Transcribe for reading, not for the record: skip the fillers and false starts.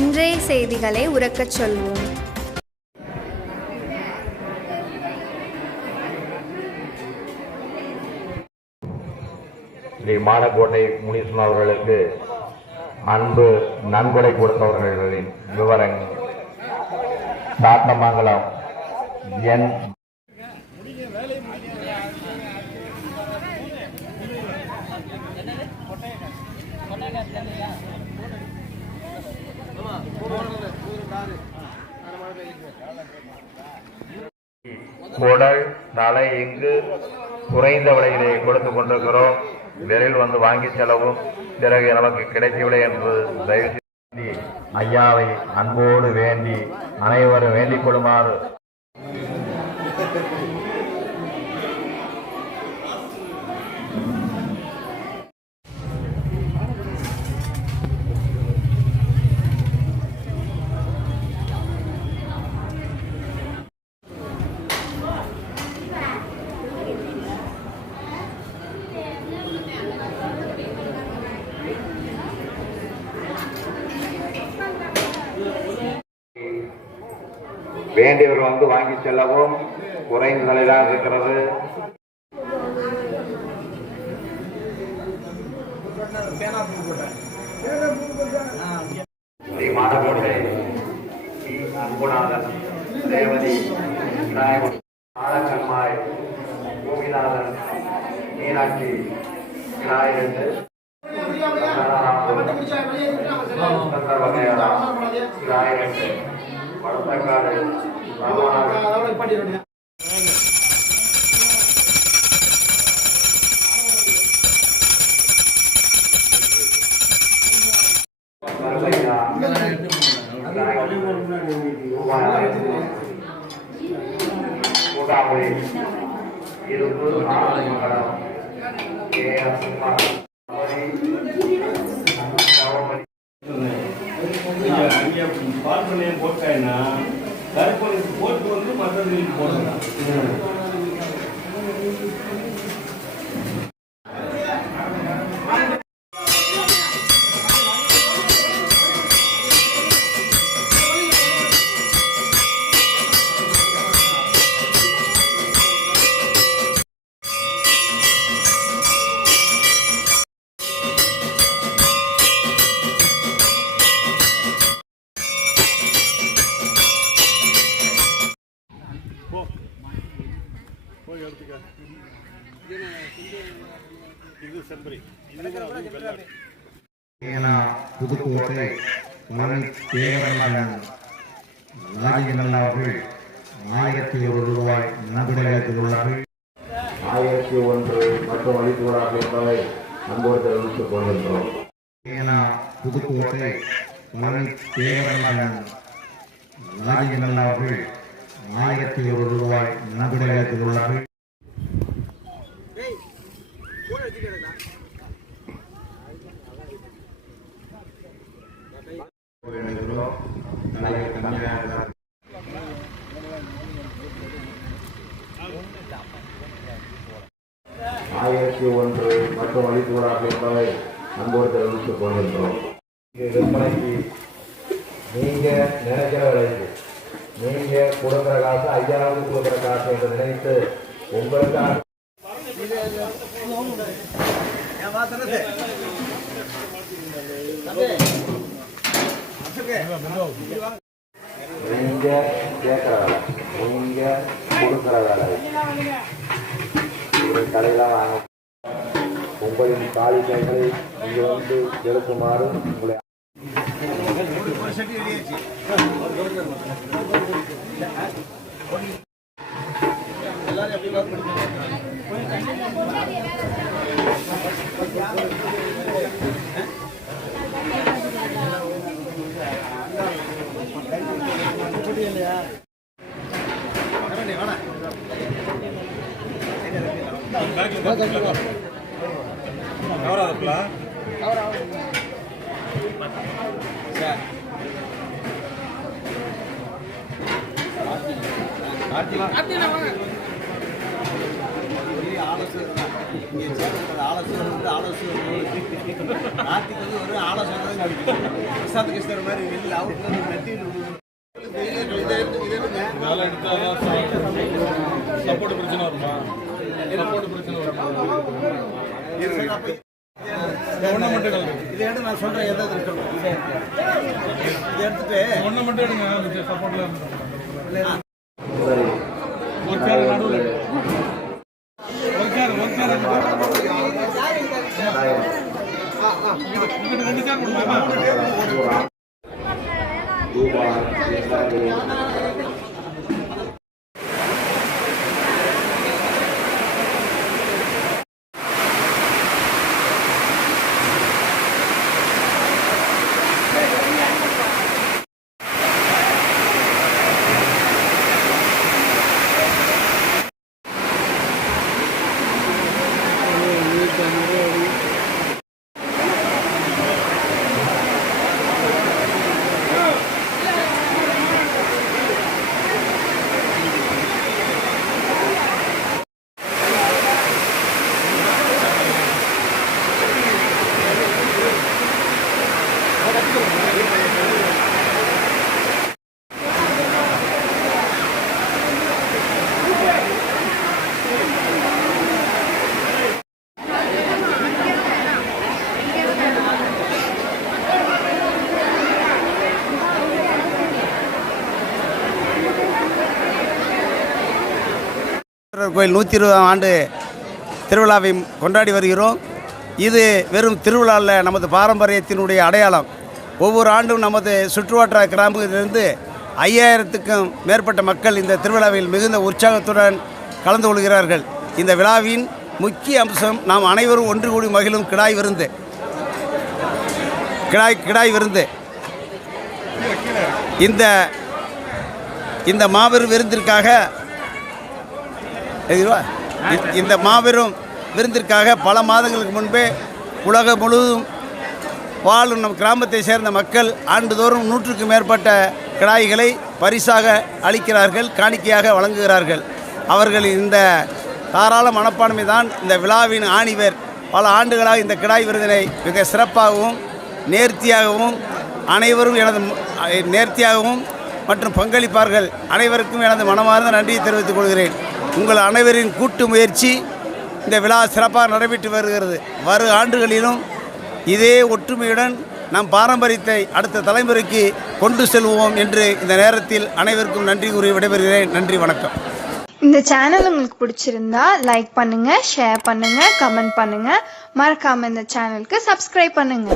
இன்றைய செய்திகளை உரக்கச் சொல்வோம். ஸ்ரீ மாடக்கோட்டை முனீஸ்வரன் அவர்களுக்கு அன்பு நன்கொடை கொடுத்தவர்களின் விவரங்கள். சாத்தமங்கலம் என் குடல் தலை இங்கு குறைந்த விலையிலே கொடுத்து கொண்டிருக்கிறோம். விரைவில் வந்து வாங்கி செல்லவும். பிறகு நமக்கு கிடைக்கவில்லை என்று தயவு செய்து ஐயாவை அன்போடு வேண்டி அனைவரும் வேண்டிக் கொள்ளுமாறு. வேண்டியவர் வந்து வாங்கி செல்லவும். குறைந்த நிலைதான் இருக்கிறது. ஸ்ரீ மாடக்கோட்டை ஸ்ரீ அன்புநாதன் தேவதி ஆழக்கண்மாய் கோவிநாதன் மீனாட்சி விநாயகர் வடத்தக்காடு கூட்டாமொழி இருப்பு ஆலமங்கலம் போட்டேன்னா கருப்பனுக்கு போட்டு வந்து மற்றது போடலாம். புதுக்கோட்டை அவர்கள் 1001 ரூபாய் நன்கொடையாக்கியுள்ளார்கள். 1001 மற்றும் அளித்துள்ளார் என்பதை அன்போடு தெரிவித்துக் கொள்கின்றோம். புதுக்கோட்டை அவர்கள் 1001 ரூபாய் நன்கொடையாக்கியுள்ளார்கள். மற்றும் அளித்துள்ளார் என்பதை அன்போடு தெரிவித்துக் கொள்கின்றோம். விற்பனைக்கு நீங்க நினைக்கிற விலைக்கு நீங்க கொடுக்கிற காசு 5000 கொடுக்கிற காசு என்று நினைத்து உங்களுக்காக நீங்க கேட்கிற வேலை நீங்க கொடுக்கிற வேலை கடையெல்லாம் வாங்க. உங்களின் காலி கைகளை இங்கே வந்து செலுத்துமாறு உங்களை ஆலோசனை இங்கே சேர்ந்த ஆலோசனை வந்து ஆலோசனை ஆர்த்திக்கு வந்து ஒரு ஆலோசனை பிரசாந்த் கிருஷ்ணர் மாதிரி வெளியில் அவருக்கு வந்து மெட்டீரியல் வேலை எடுத்தால் சப்போர்ட் பிரச்சனை வருமா? சப்போர்ட் பிரச்சனை வருமா? ஒன்றை மட்டும் இதை எடுத்து நான் சொல்கிறேன் எதாவது இருக்கணும். இதை எடுத்துட்டு ஒன்றை மட்டும் எடுங்க. சப்போர்ட்லாம் ஒரு சேர் நடுவில் ஒரு சேர் இங்கிட்ட 2 சேர் கொடுங்க. கோயில் 120ஆம் ஆண்டு திருவிழாவை கொண்டாடி வருகிறோம். இது வெறும் திருவிழா அல்ல, நமது பாரம்பரியத்தினுடைய அடையாளம். ஒவ்வொரு ஆண்டும் நமது சுற்றுவட்டார கிராமத்திலிருந்து 5000த்துக்கும் மேற்பட்ட மக்கள் இந்த திருவிழாவில் மிகுந்த உற்சாகத்துடன் கலந்து கொள்கிறார்கள். இந்த விழாவின் முக்கிய அம்சம் நாம் அனைவரும் ஒன்று கூடி மகிழும் கிடாய் விருந்து. இந்த மாபெரும் விருந்திற்காக இந்த மாபெரும் விருந்திற்காக பல மாதங்களுக்கு முன்பே உலகம் முழுவதும் வாழும் நம் கிராமத்தை சேர்ந்த மக்கள் ஆண்டுதோறும் 100க்கும் மேற்பட்ட கிடாய்களை பரிசாக அளிக்கிறார்கள், காணிக்கையாக வழங்குகிறார்கள். அவர்களின் இந்த தாராள மனப்பான்மை தான் இந்த விழாவின் ஆணிவர். பல ஆண்டுகளாக இந்த கிடாய் விருதினை மிக சிறப்பாகவும் நேர்த்தியாகவும் நேர்த்தியாகவும் மற்றும் பங்களிப்பார்கள். அனைவருக்கும் எனது மனமார்ந்த நன்றியை தெரிவித்துக் கொள்கிறேன். உங்கள் அனைவரின் கூட்டு முயற்சி இந்த விழா சிறப்பாக நடைபெற்று வருகிறது. வரும் ஆண்டுகளிலும் இதே ஒற்றுமையுடன் நம் பாரம்பரியத்தை அடுத்த தலைமுறைக்கு கொண்டு செல்வோம் என்று இந்த நேரத்தில் அனைவருக்கும் நன்றி கூறி விடைபெறுகிறேன். நன்றி, வணக்கம். இந்த சேனல் உங்களுக்கு பிடிச்சிருந்தா லைக் பண்ணுங்க, ஷேர் பண்ணுங்க, கமெண்ட் பண்ணுங்க. மறக்காம இந்த சேனலுக்கு சப்ஸ்கிரைப் பண்ணுங்க.